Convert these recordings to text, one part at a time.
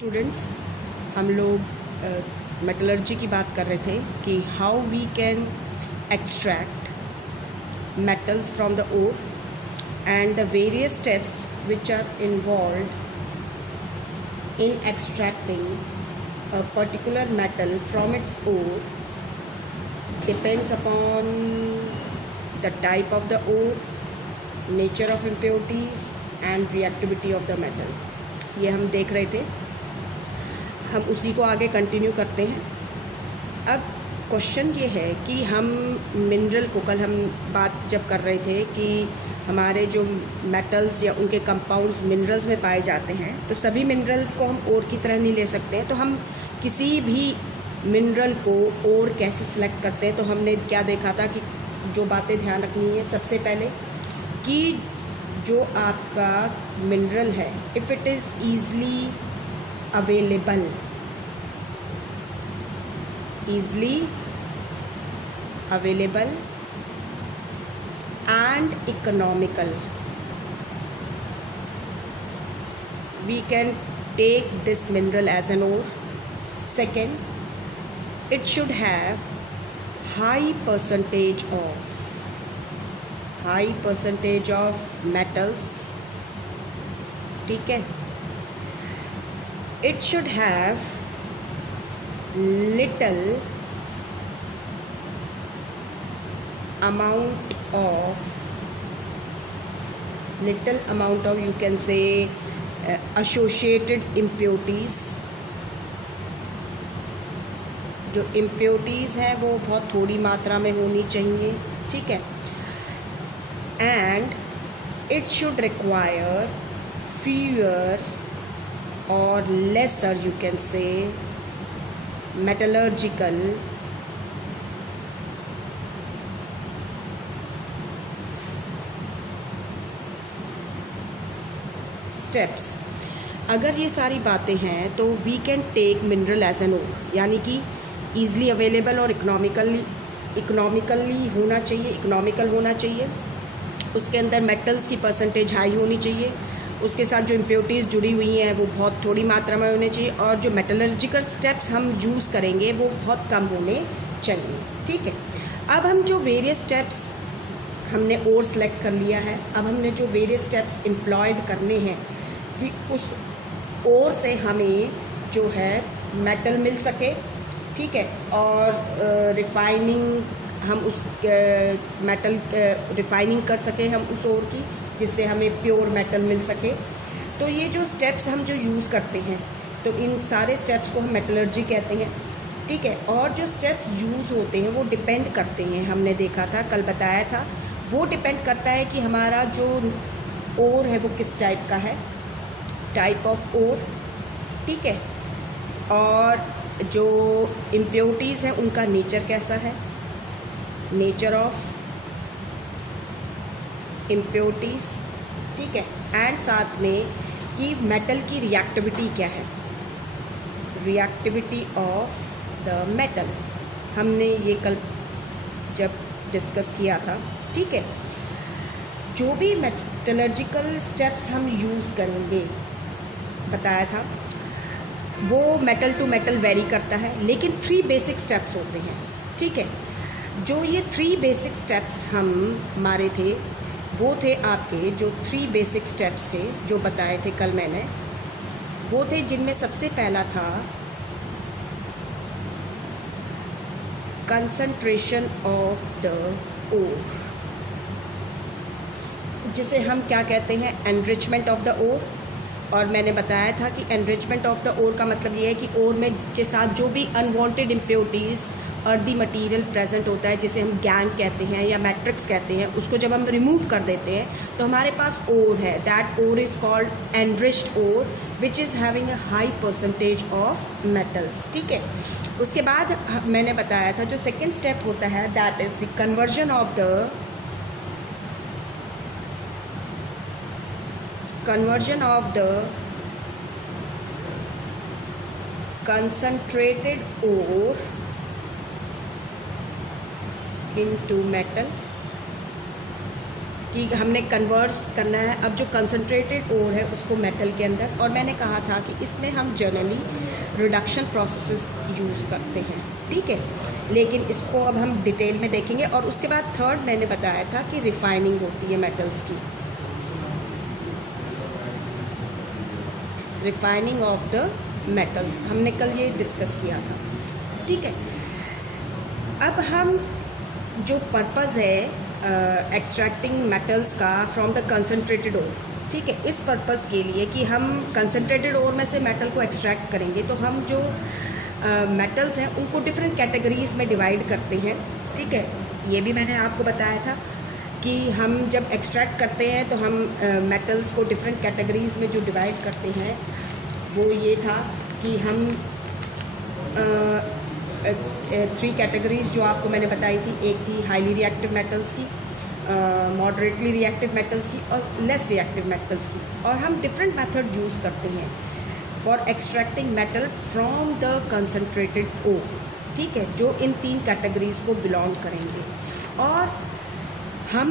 Students, हम लोग metallurgy की बात कर रहे थे कि how we can extract metals from the ore and the various steps which are involved in extracting a particular metal from its ore depends upon the type of the ore, nature of impurities and reactivity of the metal. ये हम देख रहे थे, हम उसी को आगे continue करते हैं। अब क्वेश्चन ये है कि हम मिनरल को, कल हम बात जब कर रहे थे कि हमारे जो मेटल्स या उनके कंपाउंड्स मिनरल्स में पाए जाते हैं, तो सभी मिनरल्स को हम ओर की तरह नहीं ले सकते हैं। तो हम किसी भी मिनरल को ओर कैसे सिलेक्ट करते हैं, तो हमने क्या देखा था कि जो बातें ध्यान रखनी है सबसे पहले कि जो आपका मिनरल है, if it is easily available, and economical, we can take this mineral as an ore. Second, it should have high percentage of metals. ठीक है, it should have little amount of you can say associated impurities. जो impurities हैं वो बहुत थोड़ी मात्रा में होनी चाहिए, ठीक है। and it should require fewer or lesser, you can say, metallurgical steps. अगर ये सारी बातें हैं तो we can take mineral as an ore, यानी कि ईज़िली अवेलेबल और इकोनॉमिकली होना चाहिए, इकोनॉमिकल होना चाहिए, उसके अंदर मेटल्स की परसेंटेज हाई होनी चाहिए, उसके साथ जो इम्प्योरिटीज़ जुड़ी हुई हैं वो बहुत थोड़ी मात्रा में होने चाहिए, और जो मेटलर्जिकल स्टेप्स हम यूज़ करेंगे वो बहुत कम होने चाहिए, ठीक है। अब हम जो वेरियस स्टेप्स, हमने ओर सेलेक्ट कर लिया है, अब हमने जो वेरियस स्टेप्स एम्प्लॉयड करने हैं कि उस ओर से हमें जो है मेटल मिल सके, ठीक है, और रिफाइनिंग, हम उस मेटल रिफाइनिंग कर सके हम उस ओर की, जिससे हमें प्योर मेटल मिल सके। तो ये जो स्टेप्स हम जो यूज़ करते हैं, तो इन सारे स्टेप्स को हम मेटलर्जी कहते हैं, ठीक है। और जो स्टेप्स यूज़ होते हैं वो डिपेंड करते हैं, हमने देखा था, कल बताया था, वो डिपेंड करता है कि हमारा जो ओर है वो किस टाइप का है, टाइप ऑफ ओर, ठीक है, और जो इम्प्योरिटीज़ हैं उनका नेचर कैसा है, नेचर ऑफ इम्प्योरिटीज़, ठीक है, एंड साथ में कि मेटल की रिएक्टिविटी क्या है, रिएक्टिविटी ऑफ द मेटल, हमने ये कल जब डिस्कस किया था, ठीक है। जो भी मेटलर्जिकल स्टेप्स हम यूज़ करेंगे, बताया था, वो मेटल टू मेटल वेरी करता है, लेकिन 3 बेसिक स्टेप्स होते हैं, ठीक है। जो ये 3 बेसिक स्टेप्स हम हमारे थे, वो थे आपके जो 3 बेसिक स्टेप्स थे जो बताए थे कल मैंने, वो थे जिनमें सबसे पहला था कंसंट्रेशन ऑफ द ओर, जिसे हम क्या कहते हैं, एनरिचमेंट ऑफ द ओर। और मैंने बताया था कि एनरिचमेंट ऑफ द ओर का मतलब ये है कि ओर में के साथ जो भी unwanted impurities earthy material present होता है, जिसे हम गैंग कहते हैं या मैट्रिक्स कहते हैं, उसको जब हम रिमूव कर देते हैं तो हमारे पास ओर है, that ore is called enriched ore which is having a high percentage of metals, ठीक है। उसके बाद मैंने बताया था जो सेकेंड स्टेप होता है, that is the conversion of the concentrated ore into metal, कि हमने कन्वर्स करना है अब जो कंसनट्रेटेड ओर है उसको मेटल के अंदर, और मैंने कहा था कि इसमें हम जनरली रिडक्शन प्रोसेसेस यूज़ करते हैं, ठीक है। लेकिन इसको अब हम डिटेल में देखेंगे। और उसके बाद थर्ड मैंने बताया था कि रिफाइनिंग होती है मेटल्स की, रिफाइनिंग ऑफ द मेटल्स, हमने कल ये डिस्कस किया था, ठीक है। अब हम जो पर्पज़ है एक्सट्रैक्टिंग मेटल्स का फ्रॉम द कंसनट्रेटेड ओर, ठीक है, इस पर्पज़ के लिए कि हम कंसनट्रेटेड ओर में से मेटल को एक्सट्रैक्ट करेंगे तो हम जो मेटल्स हैं उनको डिफरेंट कैटेगरीज़ में डिवाइड करते हैं, ठीक है। ये भी मैंने आपको बताया था कि हम जब एक्सट्रैक्ट करते हैं तो हम मेटल्स को डिफरेंट कैटेगरीज़ में जो डिवाइड करते हैं वो ये था कि हम 3 कैटेगरीज़ जो आपको मैंने बताई थी, एक थी हाईली रिएक्टिव मेटल्स की, मॉडरेटली रिएक्टिव मेटल्स की और लेस रिएक्टिव मेटल्स की। और हम डिफरेंट मेथड यूज़ करते हैं for extracting metal from the concentrated ore, ठीक है, जो इन 3 कैटेगरीज़ को बिलोंग करेंगे। और हम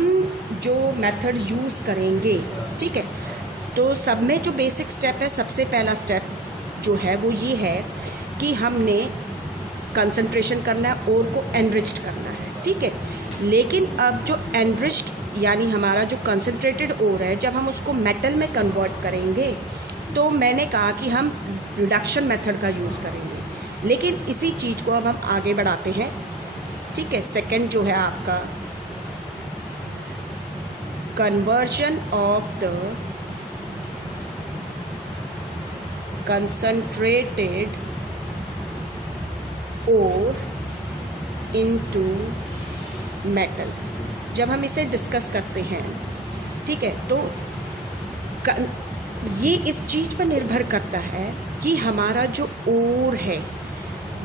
जो मेथड यूज़ करेंगे, ठीक है, तो सब में जो बेसिक स्टेप है, सबसे पहला स्टेप जो है वो ये है कि हमने कंसंट्रेशन करना है, ओर को एनरिच्ड करना है, ठीक है। लेकिन अब जो एनरिच्ड यानी हमारा जो कंसंट्रेटेड ओर है, जब हम उसको मेटल में कन्वर्ट करेंगे तो मैंने कहा कि हम रिडक्शन मेथड का यूज़ करेंगे। लेकिन इसी चीज़ को अब हम आगे बढ़ाते हैं, ठीक है। सेकंड जो है आपका conversion of the concentrated ore into metal. जब हम इसे डिस्कस करते हैं, ठीक है, तो ये इस चीज़ पर निर्भर करता है कि हमारा जो ओर है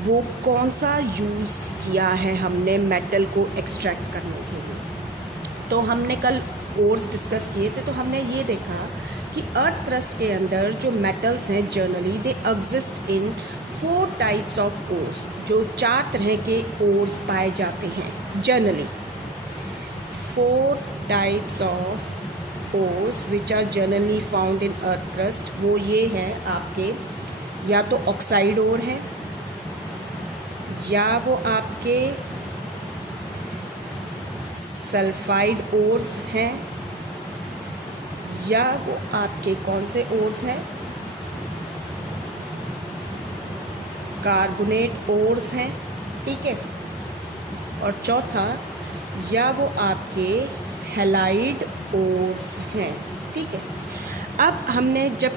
वो कौन सा यूज़ किया है हमने मेटल को एक्सट्रैक्ट करने के लिए। तो हमने कल ओर्स डिस्कस किए थे, तो हमने ये देखा कि अर्थ क्रस्ट के अंदर जो मेटल्स हैं generally they exist in 4 types of ores, जो 4 तरह के ओर्स पाए जाते हैं generally. 4 types of ores which are generally found in earth crust, वो ये हैं आपके, या तो ऑक्साइड ओर है, या वो आपके सल्फाइड ओर्स हैं, या वो आपके कौन से ओर्स हैं, कार्बोनेट ओर्स हैं, ठीक है। और चौथा, या वो आपके हैलाइड ओर्स हैं, ठीक है। अब हमने जब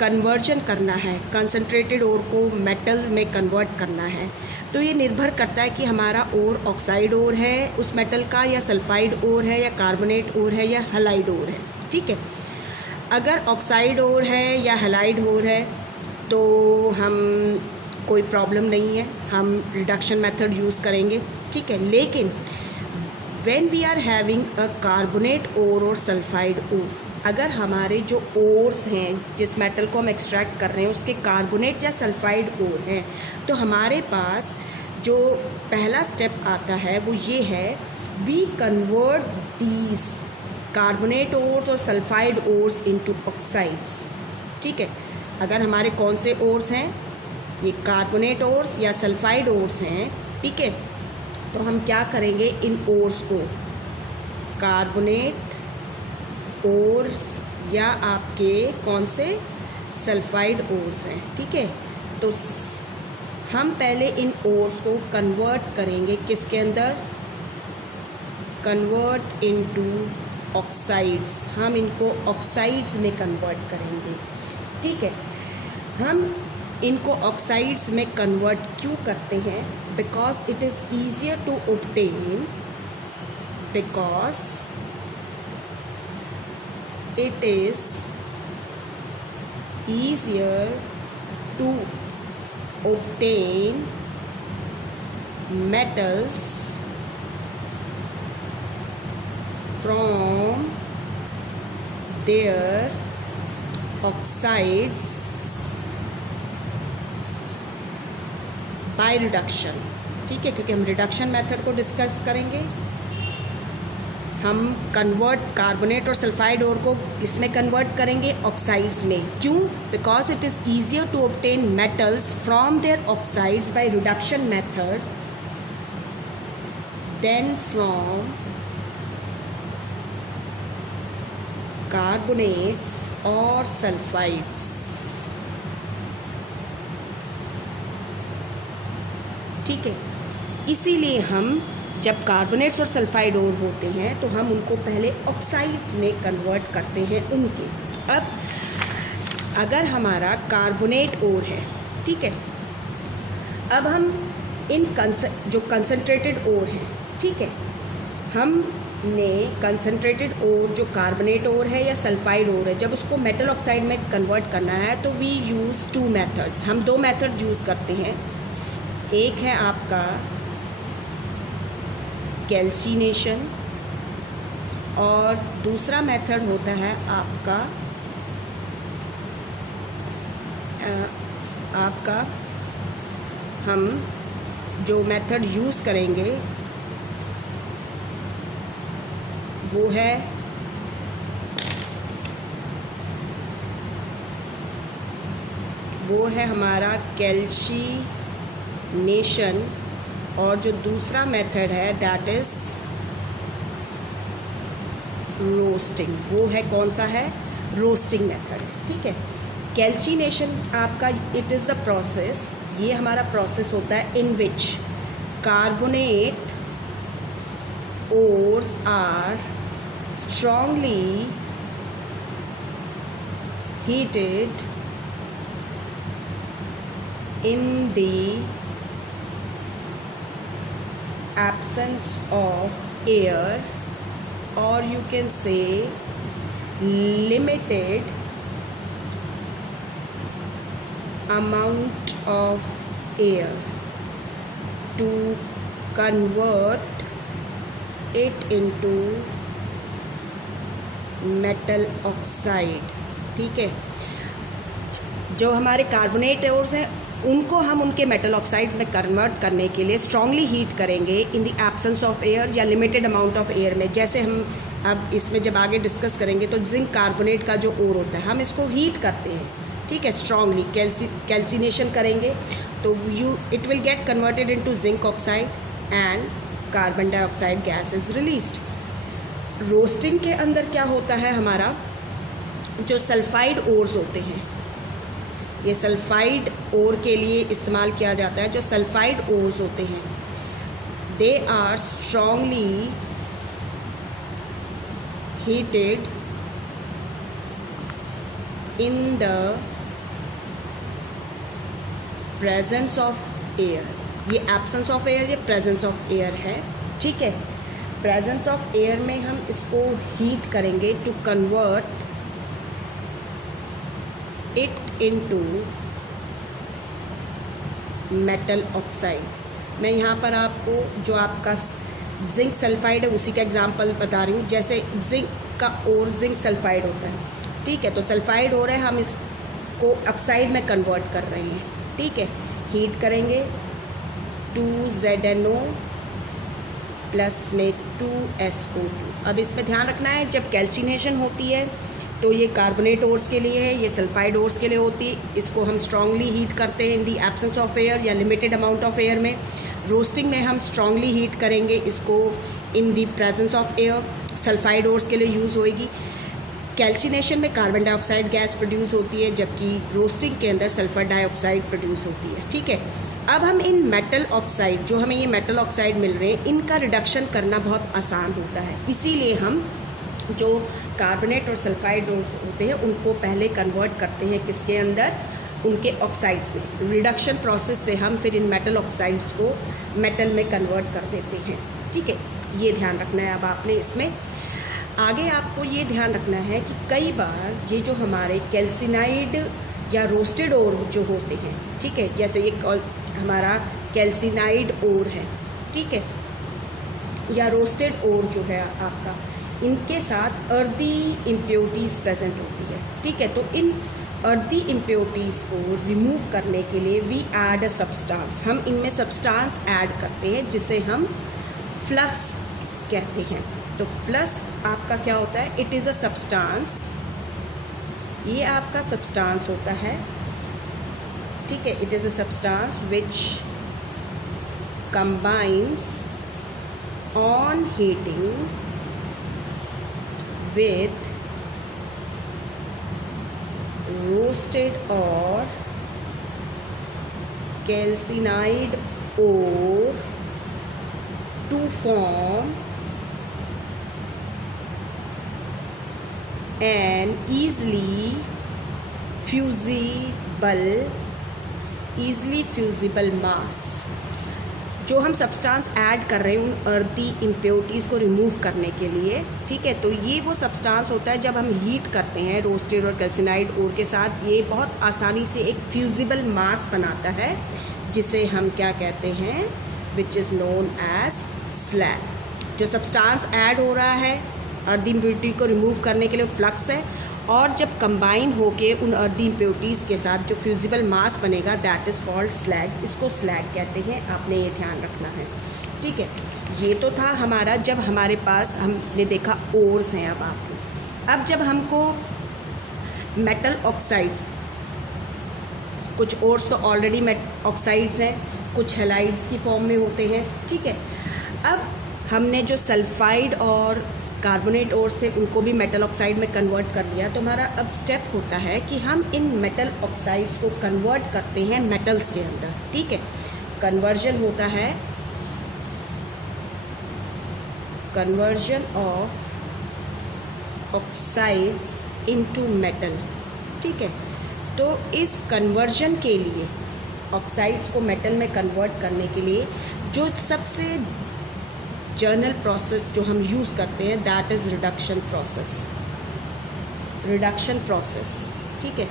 कन्वर्जन करना है, कंसंट्रेटेड ओर को मेटल में कन्वर्ट करना है, तो ये निर्भर करता है कि हमारा ओर ऑक्साइड ओर है उस मेटल का, या सल्फाइड ओर है, या कार्बोनेट ओर है, या हैलाइड ओर है, ठीक है। अगर ऑक्साइड ओर है या हैलाइड ओर है तो हम कोई प्रॉब्लम नहीं है, हम रिडक्शन मेथड यूज़ करेंगे, ठीक है। लेकिन when we are having a carbonate ore और सल्फाइड ओर, अगर हमारे जो ओर्स हैं जिस मेटल को हम एक्सट्रैक्ट कर रहे हैं उसके कार्बोनेट या सल्फाइड ओर हैं, तो हमारे पास जो पहला स्टेप आता है वो ये है, we convert these carbonate ores और सल्फाइड ओर्स इनटू ऑक्साइड्स, ठीक है। अगर हमारे कौन से ओर्स हैं, ये कार्बोनेट ओर्स या सल्फाइड ओर्स हैं, ठीक है, तो हम क्या करेंगे, इन ओर्स को कार्बोनेट ओर्स या आपके कौन से सल्फाइड ओर्स हैं, ठीक है। तो हम पहले इन ओर्स को कन्वर्ट करेंगे किसके अंदर, कन्वर्ट इनटू ऑक्साइड्स, हम इनको ऑक्साइड्स में कन्वर्ट करेंगे, ठीक है। हम इनको ऑक्साइड्स में कन्वर्ट क्यों करते हैं, because it is easier to obtain, because it is easier to obtain metals from their oxides by reduction, ठीक है, क्योंकि हम रिडक्शन मेथड को डिस्कस करेंगे। हम कन्वर्ट कार्बोनेट और सल्फाइड ओर को इसमें कन्वर्ट करेंगे ऑक्साइड्स में। क्यों? Because it is easier to obtain metals from their oxides by reduction method than from carbonates और सल्फाइड्स। ठीक है, इसीलिए हम जब कार्बोनेट्स और सल्फाइड ओर होते हैं तो हम उनको पहले ऑक्साइड्स में कन्वर्ट करते हैं उनके। अब अगर हमारा कार्बोनेट ओर है, ठीक है, अब हम इन जो कंसनट्रेटेड ओर है, ठीक है, हमने कंसनट्रेटेड ओर जो कार्बोनेट ओर है या सल्फाइड ओर है, जब उसको मेटल ऑक्साइड में कन्वर्ट करना है तो वी यूज़ 2 मेथड्स। हम 2 मेथड यूज़ करते हैं। एक है आपका कैल्सिनेशन और दूसरा मेथड होता है आपका हम जो मेथड यूज़ करेंगे वो है हमारा कैल्सिनेशन, और जो दूसरा मेथड है दैट इज़ रोस्टिंग। वो है कौन सा है? Roasting method. ठीक है, कैल्सिनेशन आपका इट इज़ द प्रोसेस, ये हमारा प्रोसेस होता है in which carbonate ores are strongly heated in the absence of air, or you can say limited amount of air, to convert it into metal oxide। ठीक है, जो हमारे carbonate ores हैं उनको हम उनके मेटल ऑक्साइड्स में कन्वर्ट करने के लिए स्ट्रांगली हीट करेंगे in the absence of air या लिमिटेड अमाउंट ऑफ एयर में। जैसे हम अब इसमें जब आगे डिस्कस करेंगे तो जिंक कार्बोनेट का जो ओर होता है हम इसको हीट करते हैं, ठीक है, स्ट्रांगली कैल्सिनेशन करेंगे तो it will get converted into zinc oxide and carbon dioxide gas is released. Roasting के अंदर क्या होता है, हमारा जो सल्फाइड ओर्स होते हैं, ये सल्फाइड ओर के लिए इस्तेमाल किया जाता है। जो सल्फाइड ओर्स होते हैं they are strongly heated in the presence of air. ये एब्सेंस ऑफ एयर, ये प्रेजेंस ऑफ एयर है। ठीक है, प्रेजेंस ऑफ एयर में हम इसको हीट करेंगे to convert it into metal oxide. मैं यहाँ पर आपको जो आपका जिंक सल्फाइड है उसी का एग्जांपल बता रही हूँ। जैसे जिंक का और जिंक सल्फाइड होता है, ठीक है, तो सल्फाइड हो रहा है, हम इसको ऑक्साइड में कन्वर्ट कर रहे हैं। ठीक है, हीट करेंगे 2ZnO प्लस में 2SO2। अब इसमें ध्यान रखना है, जब कैल्सिनेशन होती है तो ये कार्बोनेट ओर्स के लिए है, ये सल्फाइड ओर्स के लिए होती है। इसको हम स्ट्रांगली हीट करते हैं in the absence of air या लिमिटेड अमाउंट ऑफ एयर में। रोस्टिंग में हम स्ट्रांगली हीट करेंगे इसको in the presence of air, sulphide ores के लिए यूज़ होएगी। कैल्सिनेशन में कार्बन डाइऑक्साइड गैस प्रोड्यूस होती है, जबकि रोस्टिंग के अंदर सल्फर डाइऑक्साइड प्रोड्यूस होती है। ठीक है, अब हम इन मेटल ऑक्साइड, जो हमें ये मेटल ऑक्साइड मिल रहे हैं, इनका रिडक्शन करना बहुत आसान होता है। इसीलिए हम जो कार्बोनेट और सल्फाइड होते हैं उनको पहले कन्वर्ट करते हैं किसके अंदर, उनके ऑक्साइड्स में। रिडक्शन प्रोसेस से हम फिर इन मेटल ऑक्साइड्स को मेटल में कन्वर्ट कर देते हैं। ठीक है, ये ध्यान रखना है। अब आपने इसमें आगे आपको ये ध्यान रखना है कि कई बार ये जो हमारे कैल्सिनाइड या रोस्टेड ओर जो होते हैं, ठीक है, जैसे ये हमारा कैल्सिनाइड ओर है, ठीक है, या रोस्टेड ओर जो है आपका, इनके साथ अर्दी इम्प्योरिटीज़ प्रेजेंट होती है। ठीक है, तो इन अर्दी इम्प्योरिटीज़ को रिमूव करने के लिए वी ऐड अ सब्सटेंस, हम इनमें सब्सटेंस ऐड करते हैं जिसे हम फ्लक्स कहते हैं। तो प्लस आपका क्या होता है, इट इज़ अ सब्सटेंस, ये आपका सब्सटेंस होता है, ठीक है। It is a substance which combines on heating with roasted और calcined ore to form an easily fusible mass। जो हम सब्सटेंस ऐड कर रहे हैं उन अर्दी इम्प्योरिटीज़ को रिमूव करने के लिए, ठीक है। तो ये वो सब्सटेंस होता है जब हम हीट करते हैं रोस्टेड और कैल्सिनाइड ओर के साथ, ये बहुत आसानी से एक फ्यूजिबल मास बनाता है जिसे हम क्या कहते हैं, which is known as slag. जो सब्सटेंस ऐड हो रहा है अर्दी इम्प्योरिटी को रिमूव करने के लिए फ्लक्स है, और जब कंबाइन होके उन अर्दी इम्प्योरिटीज़ के साथ जो फ्यूजिबल मास बनेगा दैट इज़ कॉल्ड स्लैग। इसको स्लैग कहते हैं, आपने ये ध्यान रखना है, ठीक है। ये तो था हमारा जब हमारे पास हमने देखा ओर्स हैं। अब जब हमको मेटल ऑक्साइड्स, कुछ ओर्स तो ऑलरेडी ऑक्साइड्स हैं, कुछ हैलाइड्स की फॉर्म में होते हैं, ठीक है। अब हमने जो सल्फाइड और कार्बोनेट ओर्स थे उनको भी मेटल ऑक्साइड में कन्वर्ट कर लिया। तो हमारा अब स्टेप होता है कि हम इन मेटल ऑक्साइड्स को कन्वर्ट करते हैं मेटल्स के अंदर, ठीक है। कन्वर्जन होता है, conversion of oxides into metal, ठीक है। तो इस कन्वर्जन के लिए, ऑक्साइड्स को मेटल में कन्वर्ट करने के लिए जो सबसे जर्नल प्रोसेस जो हम यूज़ करते हैं दैट इज़ रिडक्शन प्रोसेस, ठीक है।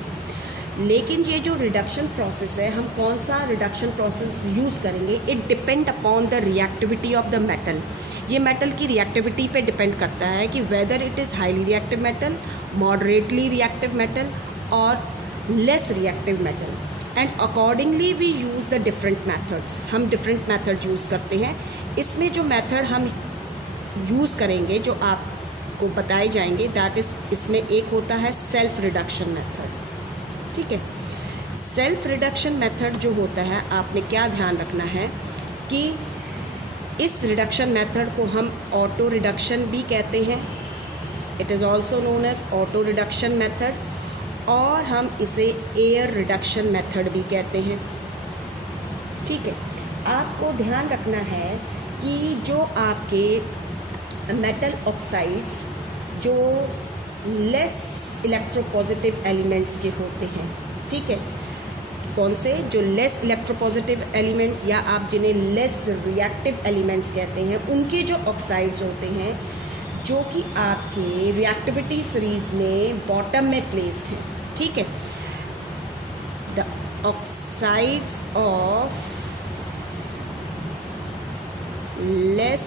लेकिन ये जो रिडक्शन प्रोसेस है, हम कौन सा रिडक्शन प्रोसेस यूज़ करेंगे, it depend upon the reactivity of the metal. ये मेटल की रिएक्टिविटी पे डिपेंड करता है कि whether it is highly reactive metal, moderately reactive metal और less reactive metal, and accordingly we use the different methods. हम different method use करते हैं। इसमें जो मेथड हम यूज़ करेंगे, जो आपको बताए जाएंगे, दैट इज़, इसमें एक होता है सेल्फ रिडक्शन मेथड, ठीक है। सेल्फ रिडक्शन मेथड जो होता है, आपने क्या ध्यान रखना है कि इस रिडक्शन मेथड को हम ऑटो रिडक्शन भी कहते हैं, it is also known as auto reduction method, और हम इसे एयर रिडक्शन मेथड भी कहते हैं, ठीक है। आपको ध्यान रखना है कि जो आपके मेटल ऑक्साइड्स जो लेस इलेक्ट्रोपॉजिटिव एलिमेंट्स के होते हैं, ठीक है, कौन से, जो लेस इलेक्ट्रोपॉजिटिव एलिमेंट्स या आप जिन्हें लेस रिएक्टिव एलिमेंट्स कहते हैं, उनके जो ऑक्साइड्स होते हैं जो कि आपके रिएक्टिविटी सीरीज़ में बॉटम में प्लेस्ड हैं, ठीक है। The oxides of less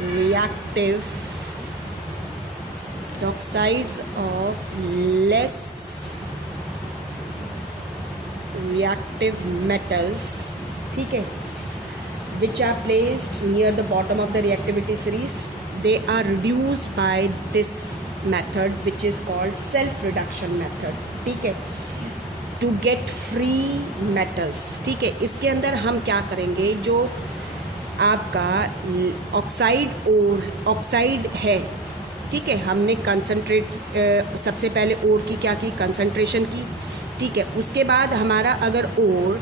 reactive, the oxides of less reactive metals, ठीक है, which are placed near the bottom of the reactivity series, they are reduced by this method which is called self reduction method, ठीक है, to get free metals, ठीक है। इसके अंदर हम क्या करेंगे, जो आपका ऑक्साइड है, ठीक है, हमने कंसनट्रेट सबसे पहले ओर की क्या की, कंसंट्रेशन की, ठीक है। उसके बाद हमारा अगर ओर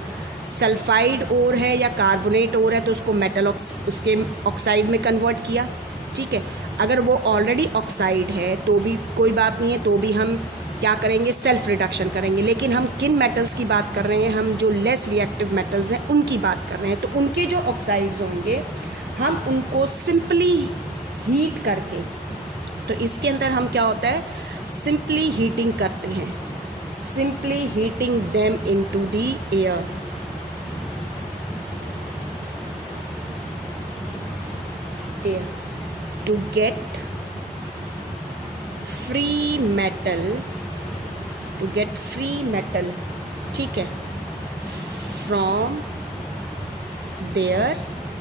सल्फाइड ओर है या कार्बोनेट ओर है तो उसको मेटल उसके ऑक्साइड में कन्वर्ट किया, ठीक है। अगर वो ऑलरेडी ऑक्साइड है तो भी कोई बात नहीं है, तो भी हम क्या करेंगे, सेल्फ रिडक्शन करेंगे। लेकिन हम किन मेटल्स की बात कर रहे हैं, हम जो लेस रिएक्टिव मेटल्स हैं उनकी बात कर रहे हैं। तो उनके जो ऑक्साइड्स होंगे हम उनको सिंपली हीट करके, तो इसके अंदर हम क्या होता है, सिंपली हीटिंग करते हैं, simply heating them into the air, to get free metal, ठीक है, from their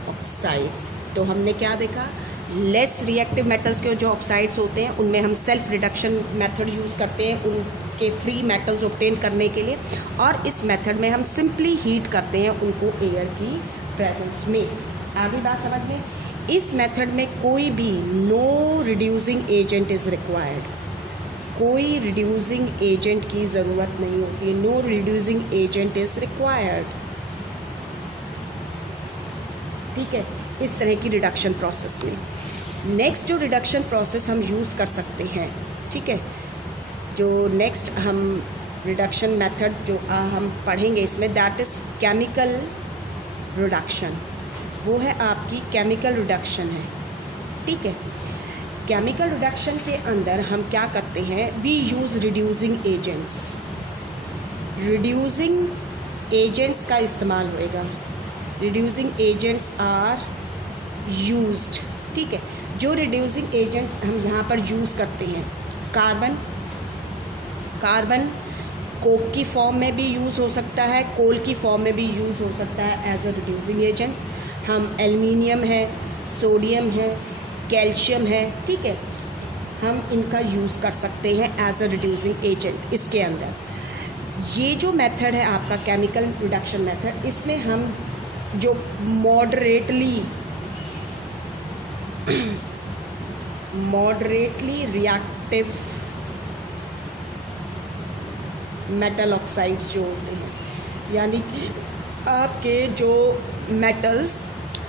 ऑक्साइड्स। तो हमने क्या देखा, लेस रिएक्टिव मेटल्स के जो ऑक्साइड्स होते हैं उनमें हम सेल्फ रिडक्शन मेथड यूज़ करते हैं उनके फ्री मेटल्स ऑब्टेन करने के लिए, और इस मेथड में हम सिंपली हीट करते हैं उनको एयर की प्रेजेंस में। आगे बात समझ में, इस मेथड में कोई भी no reducing agent is required, कोई रिड्यूसिंग एजेंट की ज़रूरत नहीं होती है, no reducing agent is required. ठीक है, इस तरह की रिडक्शन प्रोसेस में। नेक्स्ट जो रिडक्शन प्रोसेस हम यूज़ कर सकते हैं, ठीक है, जो नेक्स्ट हम रिडक्शन मेथड जो हम पढ़ेंगे इसमें, दैट इज़ केमिकल रिडक्शन। वो है आपकी केमिकल रिडक्शन है। ठीक है, केमिकल रिडक्शन के अंदर हम क्या करते हैं, we use reducing agents, reducing agents का इस्तेमाल होएगा, रिड्यूसिंग एजेंट्स आर यूज्ड। ठीक है, जो रिड्यूसिंग एजेंट्स हम यहाँ पर यूज़ करते हैं, कार्बन कोक की फॉर्म में भी यूज़ हो सकता है, कोल की फॉर्म में भी यूज़ हो सकता है एज अ रिड्यूसिंग एजेंट। हम एल्युमिनियम है, सोडियम है, कैल्शियम है, ठीक है, हम इनका यूज़ कर सकते हैं एज अ रिड्यूसिंग एजेंट। इसके अंदर ये जो मेथड है आपका केमिकल रिडक्शन मेथड, इसमें हम जो मॉडरेटली रिएक्टिव मेटल ऑक्साइड्स जो होते हैं, यानी कि आपके जो मेटल्स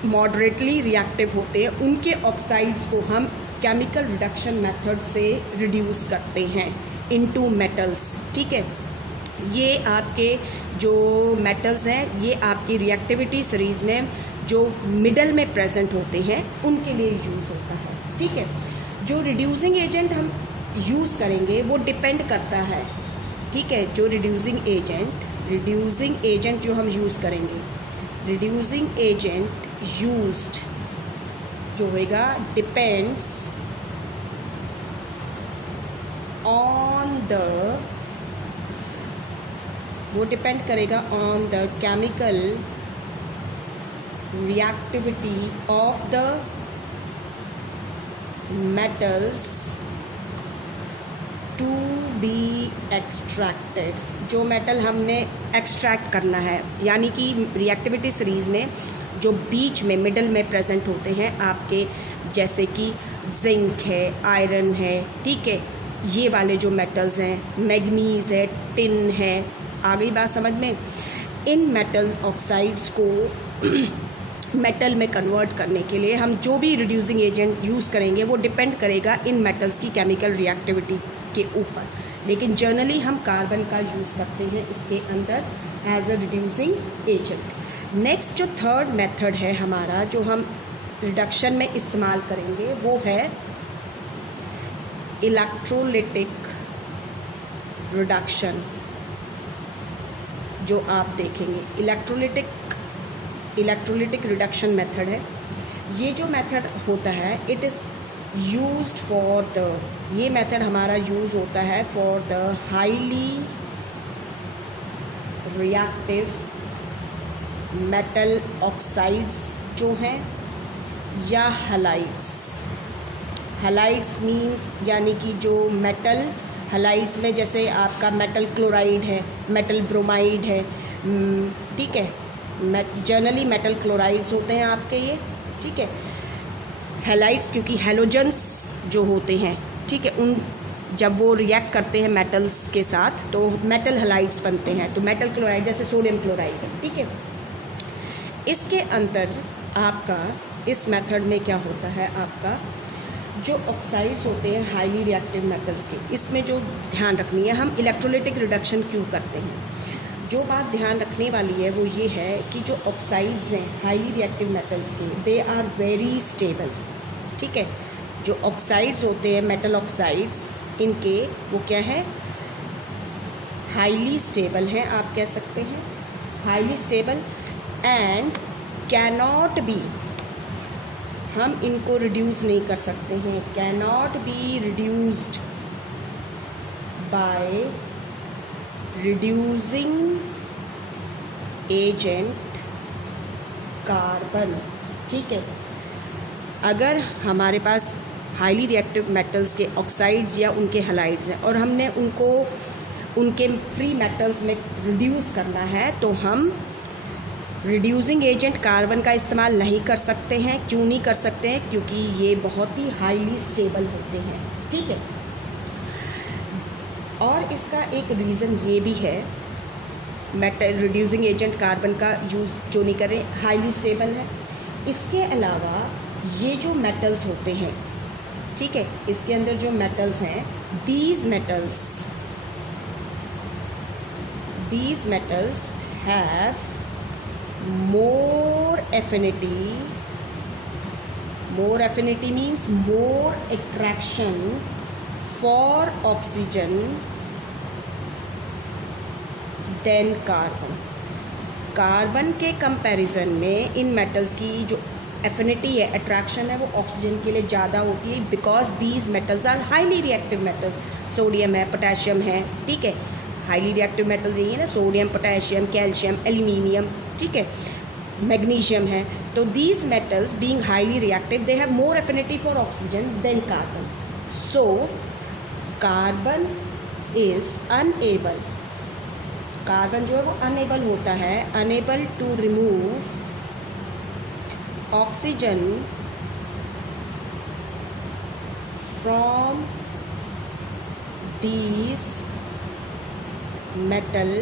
मॉडरेटली रिएक्टिव होते हैं उनके ऑक्साइड्स को हम केमिकल रिडक्शन मेथड से रिड्यूस करते हैं इनटू मेटल्स। ठीक है, ये आपके जो मेटल्स हैं ये आपकी रिएक्टिविटी सीरीज़ में जो मिडल में प्रेजेंट होते हैं उनके लिए यूज़ होता है। ठीक है, जो रिड्यूसिंग एजेंट हम यूज़ करेंगे वो डिपेंड करता है। ठीक है, जो रिड्यूसिंग एजेंट जो हम यूज़ करेंगे, रिड्यूसिंग एजेंट यूज्ड जो होएगा डिपेंड्स ऑन द, वो डिपेंड करेगा on the chemical reactivity of the metals to be extracted. जो मेटल हमने एक्सट्रैक्ट करना है, यानी कि रिएक्टिविटी सीरीज़ में जो बीच में मिडल में प्रेजेंट होते हैं आपके, जैसे कि जिंक है, आयरन है, ठीक है, ये वाले जो मेटल्स हैं, मैग्नीज़ है, टिन है, आ गई बात समझ में। इन मेटल ऑक्साइड्स को मेटल में कन्वर्ट करने के लिए हम जो भी रिड्यूसिंग एजेंट यूज़ करेंगे वो डिपेंड करेगा इन मेटल्स की केमिकल रिएक्टिविटी के ऊपर, लेकिन जनरली हम कार्बन का यूज़ करते हैं इसके अंदर as a reducing agent. Next जो थर्ड मेथड है हमारा जो हम रिडक्शन में इस्तेमाल करेंगे वो है इलेक्ट्रोलिटिक रिडक्शन, जो आप देखेंगे इलेक्ट्रोलिटिक रिडक्शन मेथड है। ये जो मेथड होता है it is used for the, ये मेथड हमारा यूज़ होता है for the highly reactive metal oxides जो हैं, या हैलाइड्स मींस यानी कि जो मेटल हैलाइड्स में जैसे आपका मेटल क्लोराइड है, मेटल ब्रोमाइड है, ठीक है, जनरली मेटल क्लोराइड्स होते हैं आपके ये। ठीक है, हैलाइड्स क्योंकि हैलोजन्स जो होते हैं, ठीक है, उन जब वो रिएक्ट करते हैं मेटल्स के साथ तो मेटल हैलाइड्स बनते हैं, तो मेटल क्लोराइड जैसे सोडियम क्लोराइड है। ठीक है, इसके अंदर आपका इस मेथड में क्या होता है, आपका जो ऑक्साइड्स होते हैं हाईली रिएक्टिव मेटल्स के, इसमें जो ध्यान रखनी है, हम इलेक्ट्रोलिटिक रिडक्शन क्यों करते हैं, जो बात ध्यान रखने वाली है वो ये है कि जो ऑक्साइड्स हैं हाईली रिएक्टिव मेटल्स के, दे आर वेरी स्टेबल। ठीक है, जो ऑक्साइड्स होते हैं मेटल ऑक्साइड्स, इनके वो क्या है, हाईली स्टेबल हैं, आप कह सकते हैं highly stable, and cannot be, हम इनको रिड्यूस नहीं कर सकते हैं, cannot be reduced by reducing agent carbon. ठीक है। अगर हमारे पास हाईली रिएक्टिव मेटल्स के ऑक्साइड्स या उनके हैलाइड्स हैं और हमने उनको उनके फ्री मेटल्स में रिड्यूस करना है, तो हम रिड्यूसिंग एजेंट कार्बन का इस्तेमाल नहीं कर सकते हैं। क्यों नहीं कर सकते हैं? क्योंकि ये बहुत ही हाईली स्टेबल होते हैं, ठीक है। और इसका एक रीज़न ये भी है, मेटल रिड्यूसिंग एजेंट कार्बन का यूज़ जो नहीं करें, हाईली स्टेबल है। इसके अलावा ये जो मेटल्स होते हैं, ठीक है, इसके अंदर जो मेटल्स हैं, these metals have more affinity means more attraction for oxygen than carbon के कंपैरिजन में इन मेटल्स की जो एफिनिटी है, अट्रैक्शन है, वो ऑक्सीजन के लिए ज़्यादा होती है, because these metals are highly reactive metals. Sodium है, पोटेशियम है, ठीक है, हाईली रिएक्टिव मेटल्स यही है ना, सोडियम, पोटेशियम, कैल्शियम, एल्यूमिनियम, ठीक है, मैग्नीशियम है। तो these metals being highly reactive they have more affinity for oxygen than carbon. So carbon is unable, carbon जो है वो अनएबल होता है, unable to remove oxygen from these metal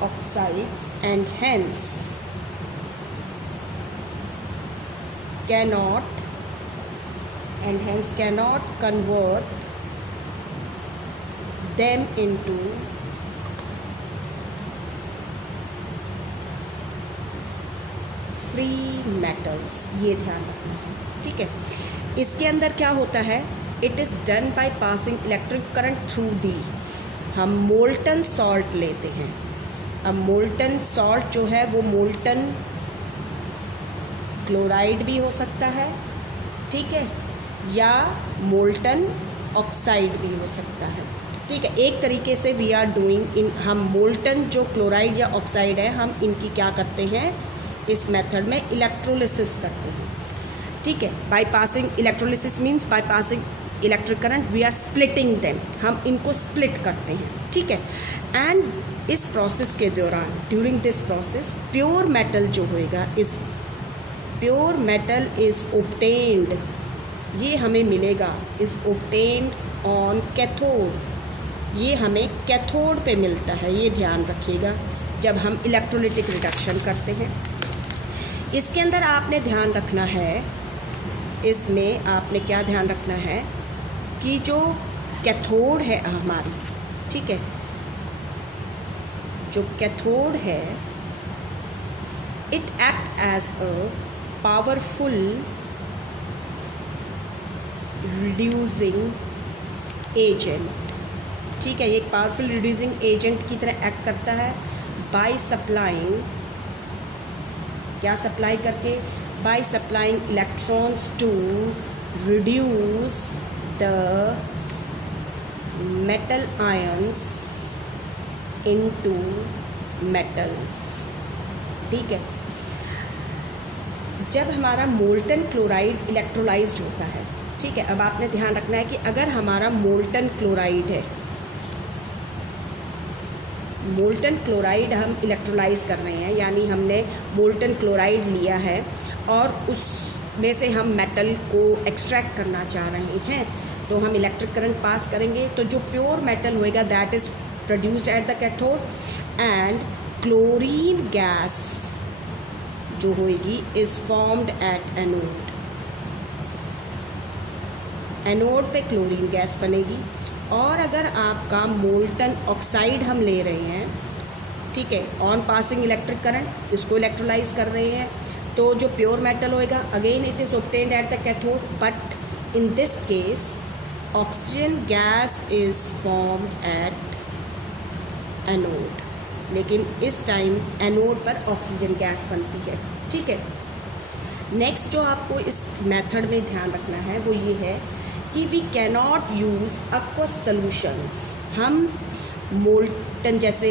oxides and hence cannot convert them into free metals. ये ध्यान रखना है, ठीक है। इसके अंदर क्या होता है, it is done by passing electric current through the. हम मोल्टन सॉल्ट लेते हैं। अब मोल्टन सॉल्ट जो है वो मोल्टन क्लोराइड भी हो सकता है, ठीक है, या मोल्टन ऑक्साइड भी हो सकता है, ठीक है। एक तरीके से वी आर डूइंग इन, हम मोल्टन जो क्लोराइड या ऑक्साइड है, हम इनकी क्या करते हैं, इस मेथड में इलेक्ट्रोलिसिस करते हैं, ठीक है। By passing electrolysis means by passing electric current we are splitting them, हम इनको स्प्लिट करते हैं, ठीक है। एंड इस प्रोसेस के दौरान, during this process, pure metal जो होएगा, इस प्योर मेटल इज ऑब्टेन्ड, ये हमें मिलेगा, इज ऑब्टेन्ड ऑन कैथोड, ये हमें कैथोड पे मिलता है, ये ध्यान रखिएगा जब हम इलेक्ट्रोलिटिक रिडक्शन करते हैं। इसके अंदर आपने ध्यान रखना है, इसमें आपने क्या ध्यान रखना है कि जो कैथोड है हमारी, ठीक है, जो कैथोड है, it act as a powerful reducing agent, ठीक है, ये एक पावरफुल रिड्यूसिंग एजेंट की तरह एक्ट करता है बाय सप्लाइंग, क्या सप्लाई करके, by supplying electrons to reduce the metal ions into metals, ठीक है। जब हमारा मोल्टन क्लोराइड इलेक्ट्रोलाइज्ड होता है, ठीक है, अब आपने ध्यान रखना है कि अगर हमारा मोल्टन क्लोराइड है, मोल्टन क्लोराइड हम इलेक्ट्रोलाइज कर रहे हैं, यानी हमने मोल्टन क्लोराइड लिया है और उसमें से हम मेटल को एक्सट्रैक्ट करना चाह रहे हैं, तो हम इलेक्ट्रिक करंट पास करेंगे, तो जो प्योर मेटल होएगा that is produced at the cathode and chlorine gas जो होएगी is formed at anode, anode पे क्लोरीन गैस बनेगी। और अगर आपका मोल्टन ऑक्साइड हम ले रहे हैं, ठीक है, ऑन पासिंग इलेक्ट्रिक करंट, इसको इलेक्ट्रोलाइज कर रहे हैं, तो जो प्योर मेटल होएगा again it is obtained eight the cathode, but in this case oxygen gas is formed at anode, लेकिन इस टाइम एनोड पर ऑक्सीजन गैस बनती है, ठीक है। नेक्स्ट जो आपको इस मेथड में ध्यान रखना है वो ये है कि we cannot use aqueous solutions. हम मोल्टन जैसे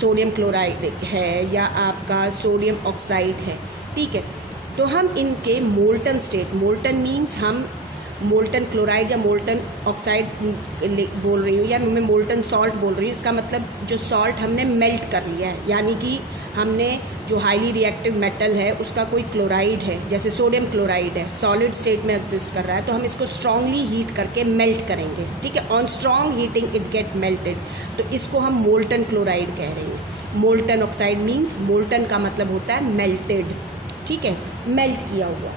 सोडियम क्लोराइड है या आपका सोडियम ऑक्साइड है, ठीक है, तो हम इनके मोल्टन स्टेट, मोल्टन मीन्स हम मोल्टन क्लोराइड या मोल्टन ऑक्साइड बोल रही हूँ, या मैं मोल्टन सॉल्ट बोल रही हूँ। इसका मतलब जो सॉल्ट हमने मेल्ट कर लिया है, यानी कि हमने जो हाईली रिएक्टिव मेटल है उसका कोई क्लोराइड है, जैसे सोडियम क्लोराइड है, सॉलिड स्टेट में एग्जिस्ट कर रहा है, तो हम इसको स्ट्रांगली हीट करके मेल्ट करेंगे, ठीक है। On strong heating it get melted, तो इसको हम मोल्टन क्लोराइड कह रहे हैं। मोल्टन ऑक्साइड मीन्स, मोल्टन का मतलब होता है मेल्टेड, ठीक है, मेल्ट किया हुआ।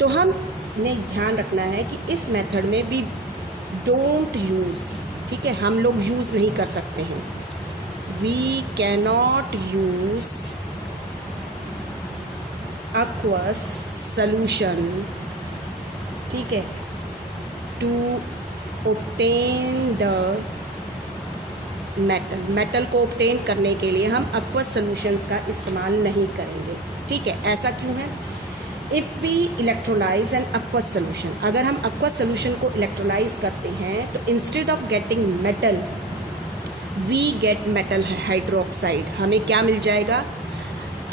तो हमने ध्यान रखना है कि इस मेथड में वी डोंट यूज़, ठीक है, हम लोग यूज़ नहीं कर सकते हैं, we cannot use aqueous solution, ठीक है, टू obtain द मेटल को ऑब्टेन करने के लिए हम aqueous सॉल्यूशंस का इस्तेमाल नहीं करेंगे, ठीक है। ऐसा क्यों है? If we electrolyse an aqueous solution, अगर हम aqueous सॉल्यूशन को इलेक्ट्रोलाइज करते हैं तो instead of getting metal we get metal hydroxide. हमें क्या मिल जाएगा?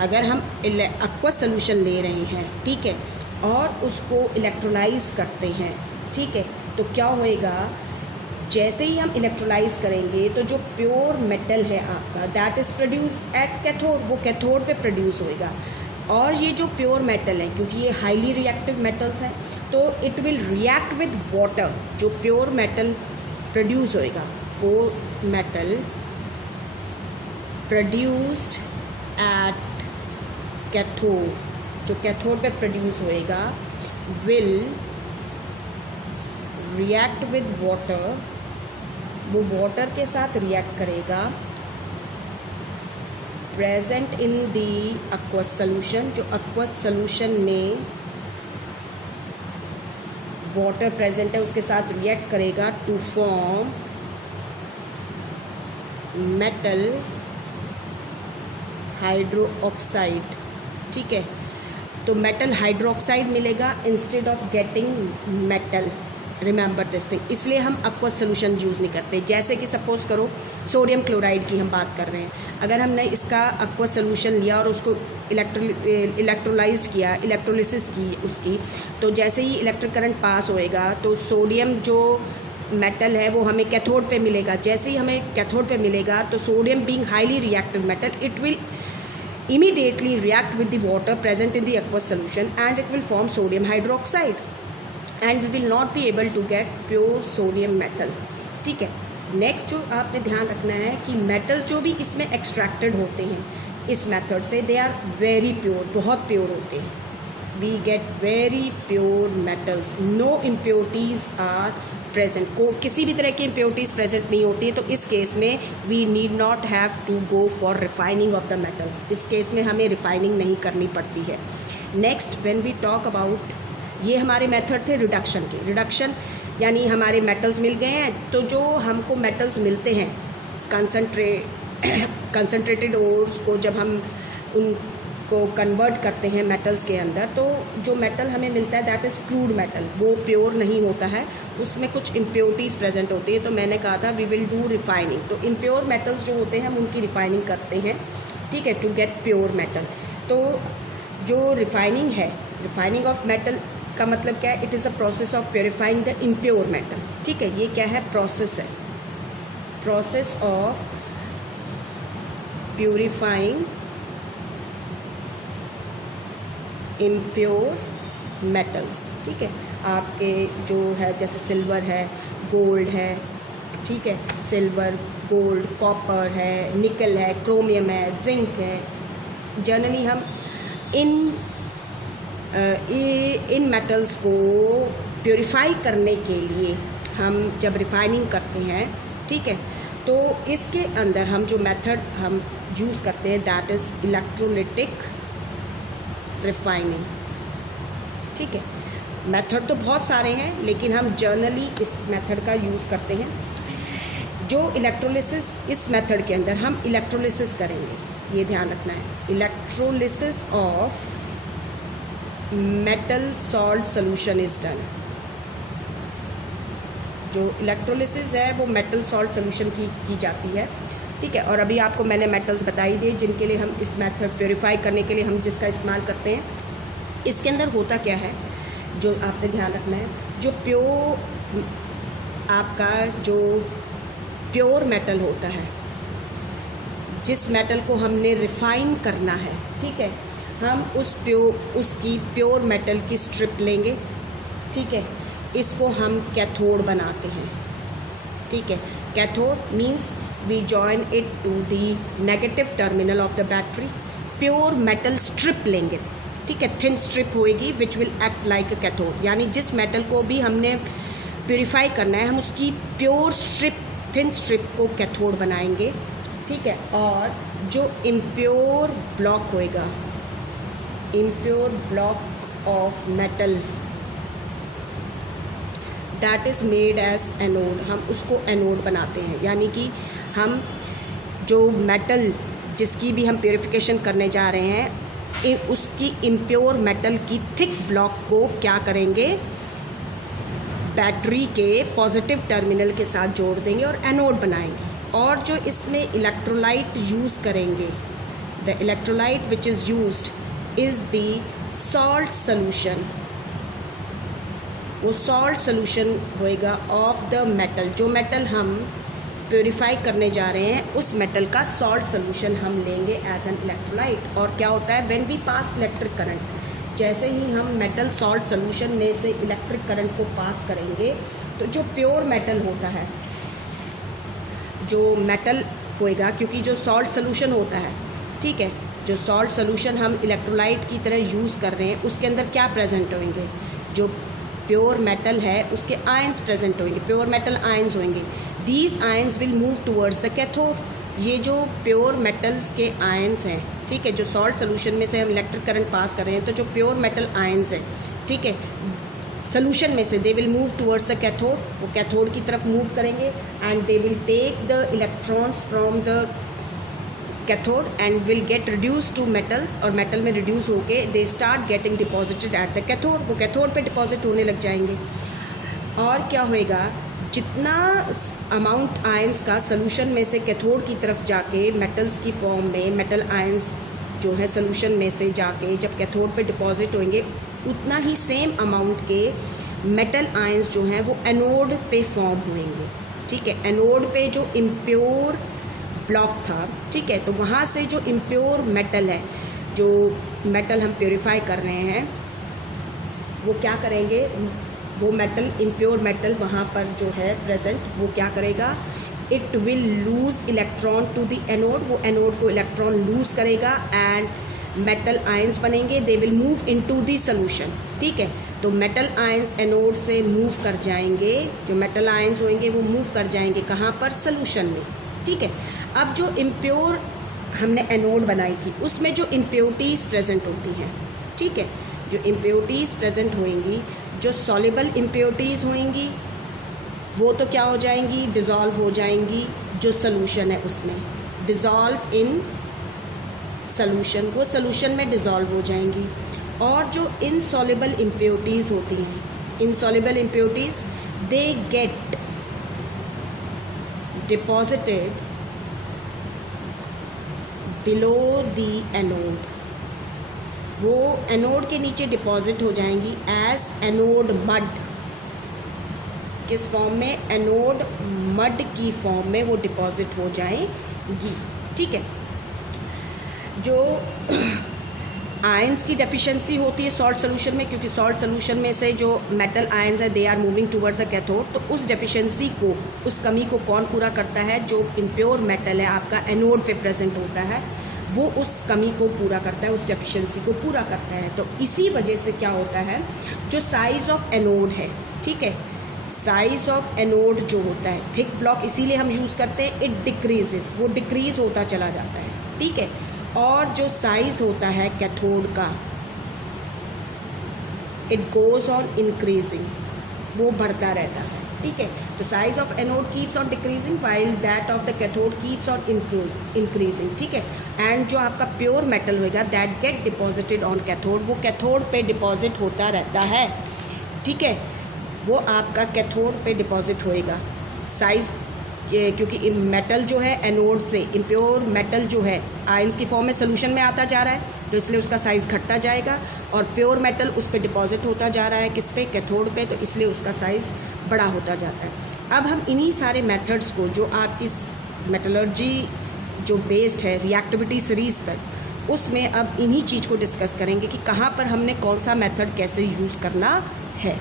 अगर हम aqueous सॉल्यूशन ले रहे हैं, ठीक है, और उसको इलेक्ट्रोलाइज करते हैं, ठीक है, तो क्या होएगा? जैसे ही हम इलेक्ट्रोलाइज करेंगे तो जो प्योर मेटल है आपका, that is produced at cathode, वो कैथोड पे प्रोड्यूस होएगा। और ये जो प्योर मेटल है, क्योंकि ये हाईली रिएक्टिव मेटल्स हैं, तो it will react with water. जो प्योर मेटल प्रोड्यूस होएगा, वो मेटल प्रोड्यूस्ड एट कैथोड, जो कैथोड पे प्रोड्यूस होएगा, विल रिएक्ट विद वाटर, वो वाटर के साथ रिएक्ट करेगा, present in the aqueous solution, जो aqueous सॉल्यूशन में वाटर प्रेजेंट है उसके साथ रिएक्ट करेगा टू फॉर्म मेटल हाइड्रोक्साइड, ठीक है। तो मेटल हाइड्रोक्साइड मिलेगा instead of getting metal, remember this thing. इसलिए हम aqueous सॉल्यूशन यूज़ नहीं करते। जैसे कि सपोज़ करो सोडियम क्लोराइड की हम बात कर रहे हैं, अगर हमने इसका aqueous सॉल्यूशन लिया और उसको इलेक्ट्रोलाइज्ड किया, इलेक्ट्रोलिसिस की उसकी, तो जैसे ही इलेक्ट्रिक करंट पास होएगा तो सोडियम जो मेटल है वो हमें कैथोड पे मिलेगा। जैसे ही हमें कैथोड पे मिलेगा तो sodium being highly reactive metal, it will immediately react with the water present in the aqueous solution and it will form sodium hydroxide and we will not be able to get pure sodium metal, ठीक है। Next जो आपने ध्यान रखना है कि metal जो भी इसमें एक्सट्रैक्टेड होते हैं इस मेथड से, दे आर वेरी प्योर, बहुत प्योर होते हैं। We get very pure metals, no impurities are present, को किसी भी तरह की इम्प्योरिटीज़ प्रेजेंट नहीं होती है। तो इस केस में we need not have to go for refining of the metals, इस केस में हमें रिफाइनिंग नहीं करनी पड़ती है। Next when we talk about, ये हमारे मेथड थे रिडक्शन के। रिडक्शन यानी हमारे मेटल्स मिल गए हैं, तो जो हमको मेटल्स मिलते हैं कंसनट्रेटेड ओर्स को जब हम उनको कन्वर्ट करते हैं मेटल्स के अंदर, तो जो मेटल हमें मिलता है दैट इज़ क्रूड मेटल, वो प्योर नहीं होता है, उसमें कुछ इम्प्योरिटीज़ प्रेजेंट होती है। तो मैंने कहा था वी विल डू रिफाइनिंग, तो इम्प्योर मेटल्स जो होते हैं हम उनकी रिफाइनिंग करते हैं, ठीक है, टू गेट प्योर मेटल। तो जो रिफाइनिंग है, रिफाइनिंग ऑफ मेटल का मतलब क्या है? It is the process of purifying the impure metal, ठीक है। ये क्या है? प्रोसेस है, process of purifying impure metals, ठीक है। आपके जो है जैसे सिल्वर है, गोल्ड है, ठीक है, सिल्वर, गोल्ड, कॉपर है, निकल है, क्रोमियम है, जिंक है। जनरली हम इन मेटल्स को प्योरीफाई करने के लिए हम जब रिफाइनिंग करते हैं, ठीक है, तो इसके अंदर हम जो मेथड हम यूज़ करते हैं दैट इज़ इलेक्ट्रोलिटिक रिफाइनिंग, ठीक है। मेथड तो बहुत सारे हैं लेकिन हम जनरली इस मेथड का यूज़ करते हैं। जो इलेक्ट्रोलिसिस, इस मेथड के अंदर हम इलेक्ट्रोलिसिस करेंगे, ये ध्यान रखना है, electrolysis of metal salt solution is done. जो इलेक्ट्रोलिसिस है वो मेटल सॉल्ट सॉल्यूशन की जाती है, ठीक है। और अभी आपको मैंने मेटल्स बताई दिए जिनके लिए हम इस मेथड प्योरीफाई करने के लिए हम जिसका इस्तेमाल करते हैं, इसके अंदर होता क्या है, जो आपने ध्यान रखना है, जो प्योर मेटल होता है, जिस मेटल को हमने रिफ़ाइन करना है, ठीक है, हम उसकी प्योर मेटल की स्ट्रिप लेंगे, ठीक है, इसको हम कैथोड बनाते हैं, ठीक है। Cathode means we join it to the negative terminal of the battery. Pure metal strip लेंगे, ठीक है, थिन स्ट्रिप होएगी which will act like a cathode, यानी जिस मेटल को भी हमने प्योरीफाई करना है हम उसकी प्योर स्ट्रिप, थिन स्ट्रिप को कैथोड बनाएंगे, ठीक है। और जो इम्प्योर ब्लॉक होएगा, impure block of metal, that is made as anode, हम उसको एनोड बनाते हैं। यानी कि हम जो मेटल जिसकी भी हम प्योरीफिकेशन करने जा रहे हैं, उसकी इम्प्योर मेटल की थिक ब्लॉक को क्या करेंगे, बैटरी के पॉजिटिव टर्मिनल के साथ जोड़ देंगे और एनोड बनाएंगे। और जो इसमें इलेक्ट्रोलाइट यूज़ करेंगे, the electrolyte which is used is the salt solution, वो सॉल्ट सोल्यूशन होएगा ऑफ द मेटल, जो मेटल हम प्योरीफाई करने जा रहे हैं उस मेटल का सॉल्ट सोल्यूशन हम लेंगे एज एन इलेक्ट्रोलाइट। और क्या होता है, when we pass electric current, जैसे ही हम मेटल सॉल्ट सोल्यूशन में से इलेक्ट्रिक करंट को पास करेंगे तो जो प्योर मेटल होता है, जो मेटल होएगा, क्योंकि जो सॉल्ट सोल्यूशन होता है, ठीक है, जो सॉल्ट सोल्यूशन हम इलेक्ट्रोलाइट की तरह यूज़ कर रहे हैं उसके अंदर क्या प्रेजेंट होंगे, जो प्योर मेटल है उसके आयंस प्रेजेंट होंगे, प्योर मेटल आयंस होंगे। These ions will move towards the cathode. ये जो प्योर मेटल्स के आयंस हैं, ठीक है, जो सॉल्ट सोल्यूशन में से हम इलेक्ट्रिक करंट पास कर रहे हैं, तो जो प्योर मेटल आयंस हैं, ठीक है, सोल्यूशन में से they will move towards the cathode, वो कैथोड की तरफ मूव करेंगे and they will take the electrons from the cathode and will get reduce to metal, और मेटल में रिड्यूस होके they start getting deposited at the cathode, वो cathode पे deposit होने लग जाएंगे। और क्या होएगा, जितना अमाउंट आयंस का सोल्यूशन में से कैथोड की तरफ जाके मेटल्स की फॉर्म में, मेटल आयंस जो है सोल्यूशन में से जाके जब कैथोड पे डिपॉजिट होंगे, उतना ही सेम अमाउंट के मेटल आयंस जो हैं वो एनोड पे फॉर्म होंगे, ठीक है। एनोड पे जो इम्प्योर ब्लॉक था, ठीक है, तो वहाँ से जो इम्प्योर मेटल है, जो मेटल हम प्योरीफाई कर रहे हैं, वो क्या करेंगे, वो मेटल, इम्प्योर मेटल वहाँ पर जो है प्रेजेंट, वो क्या करेगा, it will lose electron to the anode, वो एनोड को इलेक्ट्रॉन लूज़ करेगा एंड मेटल आयंस बनेंगे, they will move into the solution, ठीक है। तो मेटल आयंस एनोड से मूव कर जाएंगे, जो मेटल आयंस होंगे वो मूव कर जाएंगे कहाँ पर, सॉल्यूशन में, ठीक है। अब जो इम्प्योर हमने एनोड बनाई थी उसमें जो इम्प्योरिटीज़ प्रेजेंट होती हैं, ठीक है, जो इम्प्योरिटीज़ प्रेजेंट होंगी, जो सॉल्युबल इम्प्योरिटीज़ होंगी वो तो क्या हो जाएंगी, डिज़ोल्व हो जाएंगी, जो सॉल्यूशन है उसमें, डिज़ोल्व इन सॉल्यूशन, वो सॉल्यूशन में डिज़ोल्व हो जाएंगी। और जो इनसॉल्युबल इम्प्योरिटीज़ होती हैं, insoluble impurities they get deposited below the anode, वो एनोड के नीचे डिपॉजिट हो जाएंगी एज एनोड मड, किस फॉर्म में, एनोड मड की फॉर्म में वो डिपॉजिट हो जाएंगी, ठीक है। जो आयंस की डेफिशिएंसी होती है सॉल्ट सोल्यूशन में, क्योंकि सॉल्ट सोल्यूशन में से जो मेटल आयंस है they are moving towards the cathode, तो उस डेफिशिएंसी को, उस कमी को कौन पूरा करता है, जो इम्प्योर मेटल है आपका एनोड पे प्रेजेंट होता है, वो उस कमी को पूरा करता है, उस डेफिशिएंसी को पूरा करता है। तो इसी वजह से क्या होता है, जो साइज़ ऑफ एनोड है, ठीक है, साइज़ ऑफ एनोड जो होता है, थिक ब्लॉक इसीलिए हम यूज़ करते हैं, इट डिक्रीजेस, वो डिक्रीज़ होता चला जाता है, ठीक है। और जो साइज़ होता है कैथोड का, इट गोज़ ऑन इंक्रीजिंग, वो बढ़ता रहता है, ठीक है। तो size of anode keeps on decreasing while that of the cathode keeps on increasing, ठीक है। एंड जो आपका प्योर मेटल होगा that get deposited on cathode, वो कैथोड पे डिपॉजिट होता रहता है, ठीक है, वो आपका कैथोड पे डिपॉजिट होएगा। साइज क्योंकि मेटल जो है एनोड से इम्प्योर मेटल जो है आयंस की फॉर्म में सोल्यूशन में आता जा रहा है, तो इसलिए उसका साइज़ घटता जाएगा, और प्योर मेटल उस पर डिपॉजिट होता जा रहा है, किस पे, कैथोड पे, तो इसलिए उसका साइज़ बड़ा होता जाता है। अब हम इन्हीं सारे मेथड्स को जो आपकी मेटलर्जी जो बेस्ड है रिएक्टिविटी सीरीज़ पर, उसमें अब इन्हीं चीज़ को डिस्कस करेंगे कि कहाँ पर हमने कौन सा मेथड कैसे यूज़ करना है।